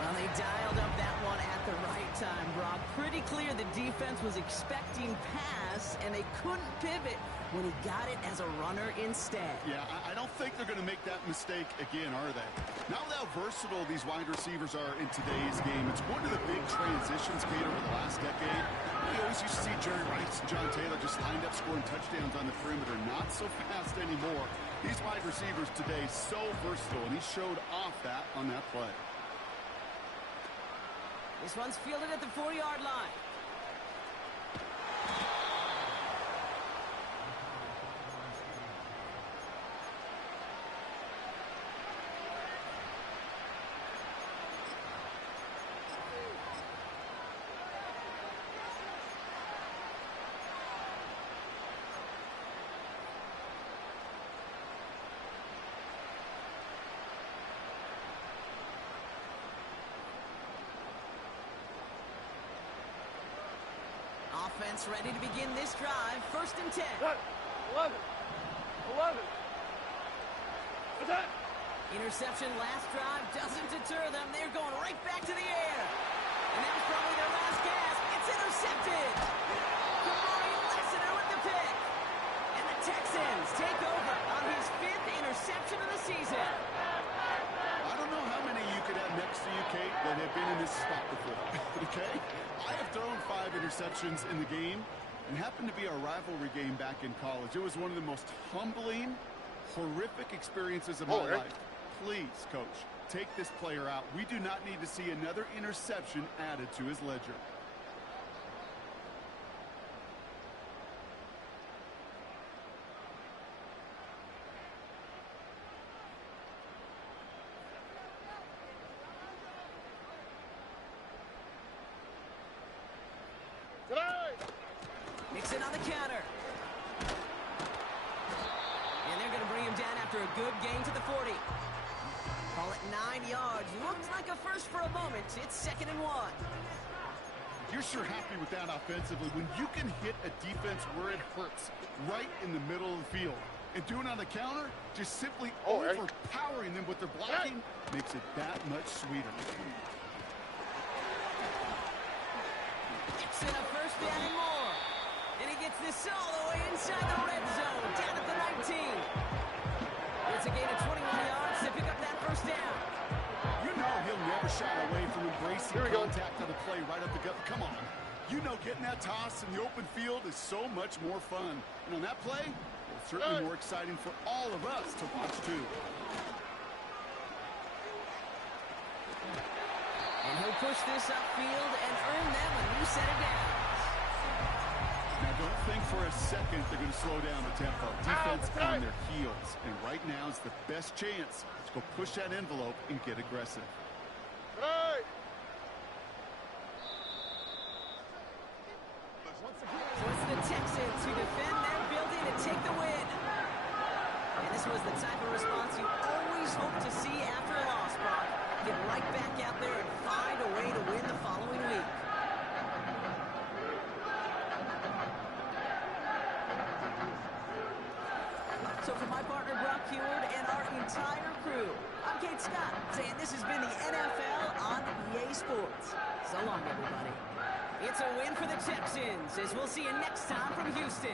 Well, they dialed up that one at the right time, Brock. Pretty clear the defense was expecting pass, and they couldn't pivot when he got it as a runner instead. Yeah, I don't think they're going to make that mistake again, are they? Now how versatile these wide receivers are in today's game. It's one of the big transitions, Kate, over the last decade. We always used to see Jerry Rice and John Taylor just lined up scoring touchdowns on the perimeter. Not so fast anymore. These wide receivers today so versatile, and he showed off that on that play. This one's fielded at the 4-yard line. Offense ready to begin this drive. First and 10. 11. What's that? Interception last drive doesn't deter them. They're going right back to the air. And that was probably their last gasp. It's intercepted. Kamari Lessiter with the pick. And the Texans take over on his 5th interception of the season. I don't know how many you could have next to you, Kate, that have been in this spot before, okay? I have thrown 5 interceptions in the game, and happened to be our rivalry game back in college. It was one of the most humbling, horrific experiences of my life. Please, Coach, take this player out. We do not need to see another interception added to his ledger. Mixon on the counter. And they're going to bring him down after a good gain to the 40. Call it 9 yards. Looked like a first for a moment. It's second and 1. You're sure happy with that offensively when you can hit a defense where it hurts, right in the middle of the field. And doing on the counter, just simply overpowering them with their blocking, makes it that much sweeter. Mixon a first down and more. And he gets this all the way inside the red zone, down at the 19. It's a gain of 21 yards to pick up that first down. You know he'll never shy away from embracing contact on the play right up the gut. Come on. You know getting that toss in the open field is so much more fun. And on that play, it's certainly more exciting for all of us to watch too. And he'll push this upfield and earn them a new set of downs. Now, don't think for a second they're going to slow down the tempo. Defense on their heels. And right now is the best chance to go push that envelope and get aggressive. This was the type of response you always hope to see after a loss, Brock. Get right back out there and find a way to win the following week. So for my partner, Brock Heward, and our entire crew, I'm Kate Scott, saying this has been the NFL on EA Sports. So long, everybody. It's a win for the Texans, as we'll see you next time from Houston.